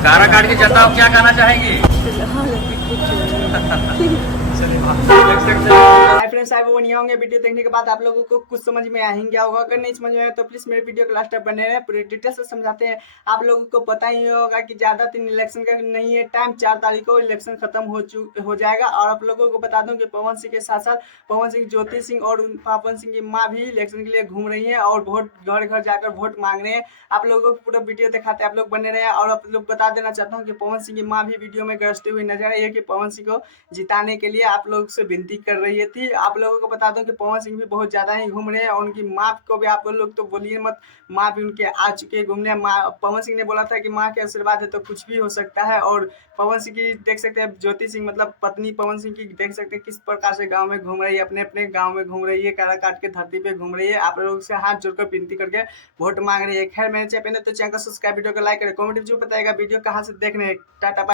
काराकाट की जनता को क्या कहना चाहेंगी? देख सकते हैं फ्रेंड्स, आप वो नहीं होंगे। वीडियो देखने के बाद आप लोगों को कुछ समझ में आएंगे होगा। अगर नहीं समझ में आए तो प्लीज मेरे वीडियो को लास्ट तक बने रहे, पूरे डिटेल से समझाते हैं। आप लोगों को पता ही होगा कि ज्यादा दिन इलेक्शन का नहीं है टाइम, 4 तारीख को इलेक्शन खत्म हो जाएगा। और आप लोगों को बता दूं कि पवन सिंह के साथ साथ पवन सिंह, ज्योति सिंह और पवन सिंह की माँ भी इलेक्शन के लिए घूम रही है और वोट घर घर जाकर वोट मांग रहे हैं। आप लोगों को पूरा वीडियो दिखाते हैं, आप लोग बने रहे। और आप लोग बता देना चाहता हूँ कि पवन सिंह की माँ भी वीडियो में गरजती हुई नजर आई है कि पवन सिंह को जिताने के लिए आप लोग से विनती कर रही थी। आप लोगों को बता दूं कि पवन सिंह भी बहुत ज्यादा ही घूम रहे हैं और उनकी माँ को भी आप लोग तो बोलिए मत, माँ भी उनके आ चुके हैं घूमने। पवन सिंह ने बोला था कि माँ के आशीर्वाद है तो कुछ भी हो सकता है। और पवन सिंह की देख सकते हैं, ज्योति सिंह मतलब पत्नी पवन सिंह की देख सकते हैं किस प्रकार से गांव में घूम रही है, अपने अपने गांव में घूम रही है, काराकाट के धरती पे घूम रही है। आप लोगों से हाथ जोड़कर विनती करके वोट मांग रही है। खैर, मेरे चैनल तो चैनल को सब्सक्राइब, वीडियो को लाइक करें, कमेंट जो बताएगा वीडियो कहाँ से देख रहे हैं। टाटा।